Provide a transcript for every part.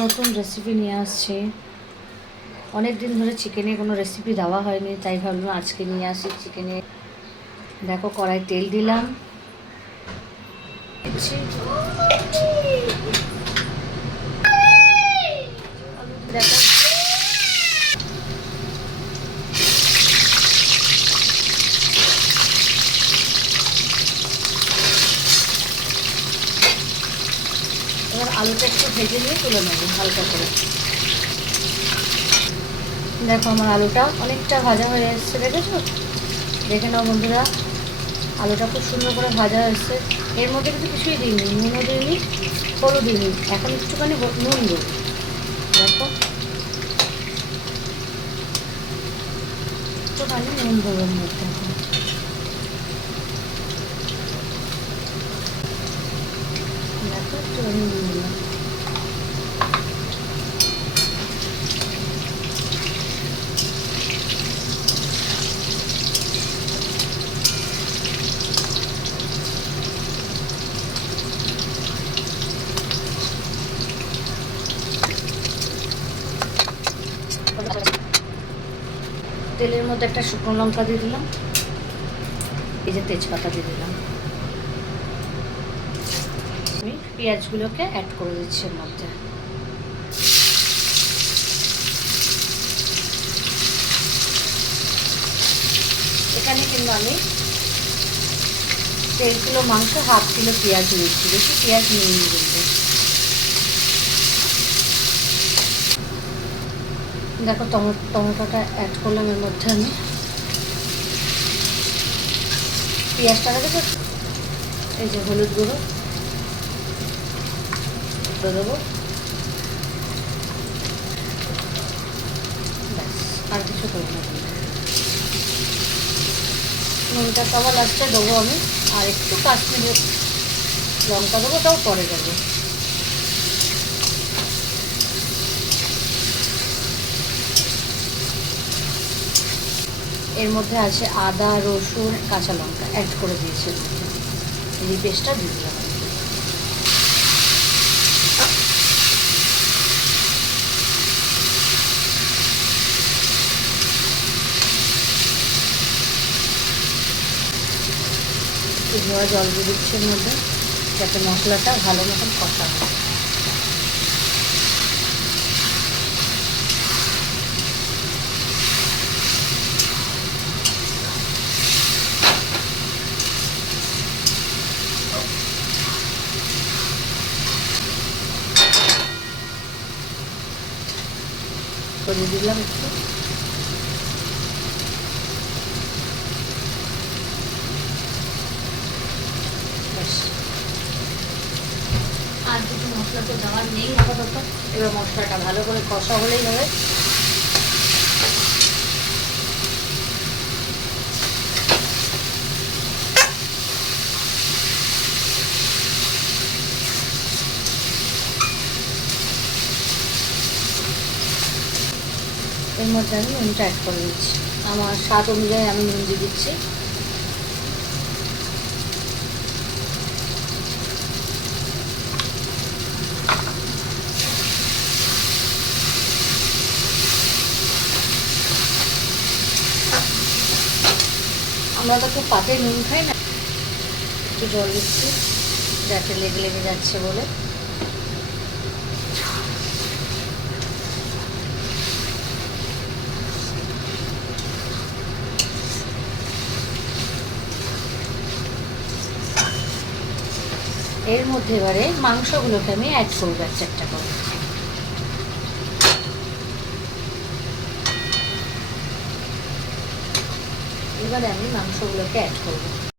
নতুন রেসিপি নিয়ে আসছি। অনেক দিন ধরে চিকেনে কোনো রেসিপি দেওয়া হয়নি, তাই ভাবলাম আজকে নিয়ে আসি চিকেনে দেখো কড়াই তেল দিলাম দিচ্ছি। দেখো এবার আলুটা একটু ভেজে নিয়ে তুলে নেব হালকা করে। দেখো আমার আলুটা অনেকটা ভাজা হয়ে এসছে, দেখেছ? দেখে নাও বন্ধুরা, আলুটা খুব সুন্দর করে ভাজা হয়েছে এর মধ্যে কিন্তু কিছুই দিইনি, নুনও দিইনি, হলুদ দিইনি, এখন একটুখানি নুন দেবো। দেখো। একটুখানি নুন দেবো মধ্যে। দেখো, একটুখানি নুন দিলাম তেলের মধ্যে একটা শুকনো লঙ্কা দিয়ে দিলাম। এই যে তেজপাতা দিয়ে দিলাম। আমি পেঁয়াজগুলোকে অ্যাড করে দিচ্ছি এর মধ্যে। এখানে কিন্তু আমি দেড় কিলো মাংস হাফ কিলো পেঁয়াজ নিচ্ছি বেশি পেঁয়াজ নিয়ে কিন্তু দেখো টমেটোটা অ্যাড করলাম এর মধ্যে আমি। পেঁয়াজটা দেখো এই যে হলুদ গুঁড়ো। দেবো। আর কিছু করব নুনটা তো আবার লাস্টে দেবো আমি। আর একটু কাশ্মীরের লঙ্কা দেবো, তাও পরে দেবো। এর মধ্যে আছে আদা, রসুন, কাঁচা লঙ্কা অ্যাড করে দিয়েছি। এই পেস্টটা দিয়ে দিলাম জল দিয়ে দিচ্ছি এর মধ্যে, যাতে মশলাটা ভালো মতন কষা হয় করে দিলাম একটু। আর কিছু মশলা তো দেওয়ার নেই আপাতত। এবার মশলাটা ভালো করে কষা হলেই হবে। এর মধ্যে আমি নুনটা অ্যাড করে দিচ্ছি আমার স্বাদ অনুযায়ী আমি নুন দিয়ে দিচ্ছি। আমরা তো খুব পাতে নুন খাই না। একটু জল দিচ্ছি। যাতে লেগে লেগে যাচ্ছে বলে। এর মধ্যে এবারে মাংসগুলোকে আমি অ্যাড করব এক চারটা করে। এবারে আমি মাংসগুলোকে অ্যাড করব।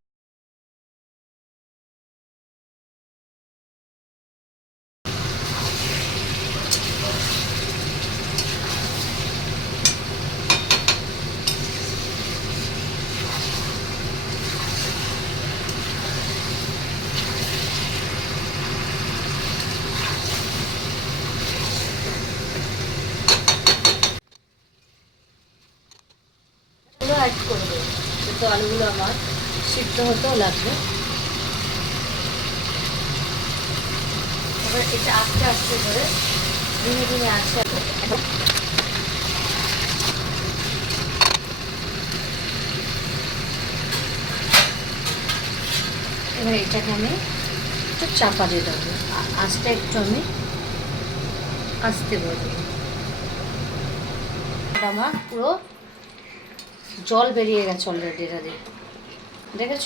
অ্যাড করে দেবো। কিন্তু আলুগুলো আমার সিদ্ধ হতেও লাগবে। এবার এটা আস্তে আস্তে করে দিনে দিনে আছে। এবার এটাকে আমি একটু চাপা দিয়ে দেবো। আস্তে একটু আমি আস্তে বলব আমার পুরো জল বেরিয়ে গেছে অলরেডি দিয়ে দেখেছ?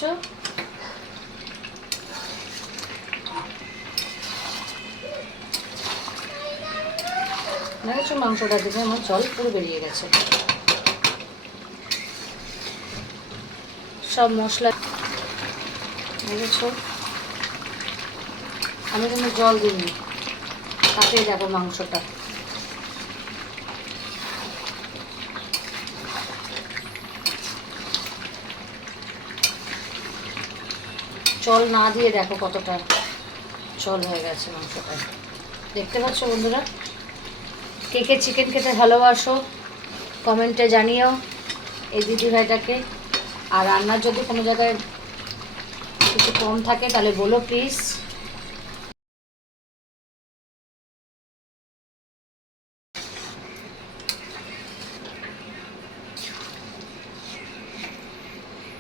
দেখেছ মাংসটা? দিকে আমার জল পুরো বেরিয়ে গেছে। সব মশলা দেখেছ? আমি কিন্তু জল দিইনি। তাতেই দেখো মাংসটা। জল না দিয়ে দেখো কতটা জল হয়ে গেছে মাংসটা দেখতে পাচ্ছ বন্ধুরা? কে কে চিকেন খেতে ভালোবাসো কমেন্টে জানিও এই দিদি ভাইটাকে। আর রান্নার যদি কোনো জায়গায় কিছু কম থাকে তাহলে বলো প্লিজ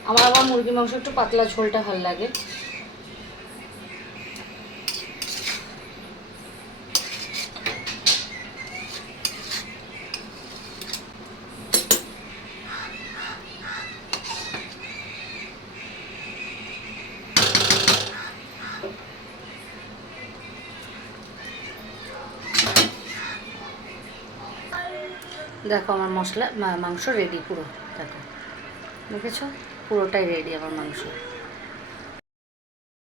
আমার আবার মুরগি মাংস একটু পাতলা ঝোলটা ভালো লাগে। দেখো আমার মশলা মাংস রেডি পুরো, দেখো। দেখেছ? পুরোটাই রেডি আমার মাংস।